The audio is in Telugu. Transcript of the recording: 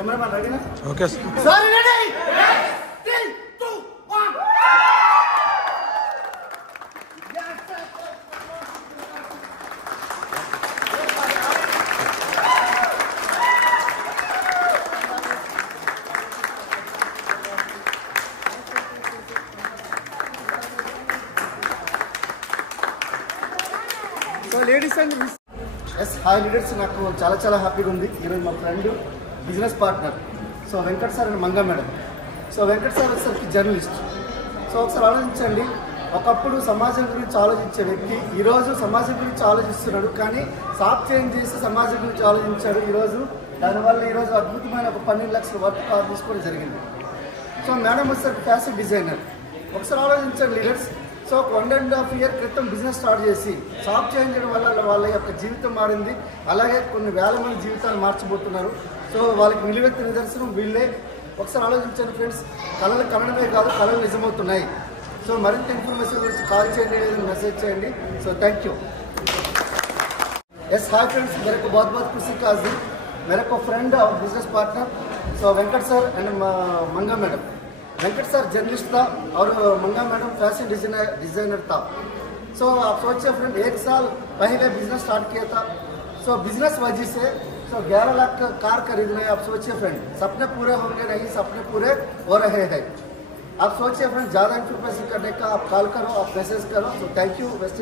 कैमरामैन रेडी ना? Okay sir ready? Yes 3 2 1 so ladies and yes hi leaders, నాకు చాలా చాలా హ్యాపీగా ఉంది. ఈరోజు మా friend business partner so Venkat sir and Manga madam. So Venkat sir వచ్చేసరికి జర్నలిస్ట్. సో ఒకసారి ఆలోచించండి, ఒకప్పుడు సమాజం గురించి ఆలోచించే వ్యక్తి ఈరోజు సమాజం గురించి ఆలోచిస్తున్నాడు, కానీ సాఫ్ట్ చేంజ్ చేసి సమాజం గురించి ఆలోచించాడు ఈరోజు. దానివల్ల ఈరోజు అద్భుతమైన ఒక 12 లక్షల వర్క్ కార్ తీసుకోవడం జరిగింది. సో మేడం వచ్చేసరికి ఫ్యాషన్ డిజైనర్. ఒకసారి ఆలోచించండి లీడర్స్, సో 1.5 year క్రితం బిజినెస్ స్టార్ట్ చేసి సాఫ్ట్ చేంజ్ చేయడం వల్ల వాళ్ళ యొక్క జీవితం మారింది. అలాగే కొన్ని వేల మంది జీవితాలు మార్చబోతున్నారు. సో వాళ్ళకి నిలువెత్తిన నిదర్శనం వీళ్ళే. ఒకసారి ఆలోచించండి ఫ్రెండ్స్, కళలు కనడమే కాదు, కళలు నిజమవుతున్నాయి. సో మరింత ఇన్ఫర్మేషన్ గురించి కాల్ చేయండి, మెసేజ్ చేయండి. So thank you. Yes hi friends, मेरे को बहुत बहुत खुशी का दिन, मेरे को फ्रेंड और business partner so Venkat sir and Manga madam. Venkat sir journalist था और मंगा मैडम फैशन डिजाइनर था. सो आप सोचिए फ्रेंड, 1 साल पहले बिजनेस स्टार्ट किया था. सो बिजनेस वजह से 11 लाख का कार खरीदने, आप सोचिए फ्रेंड, सपने पूरे होंगे नहीं, सपने पूरे हो रहे हैं. आप सोचिए फ्रेंड, ज़्यादा इन्फॉर्मेशन करने का आप कॉल करो, आप मैसेज करो. So thank you. वेस्ट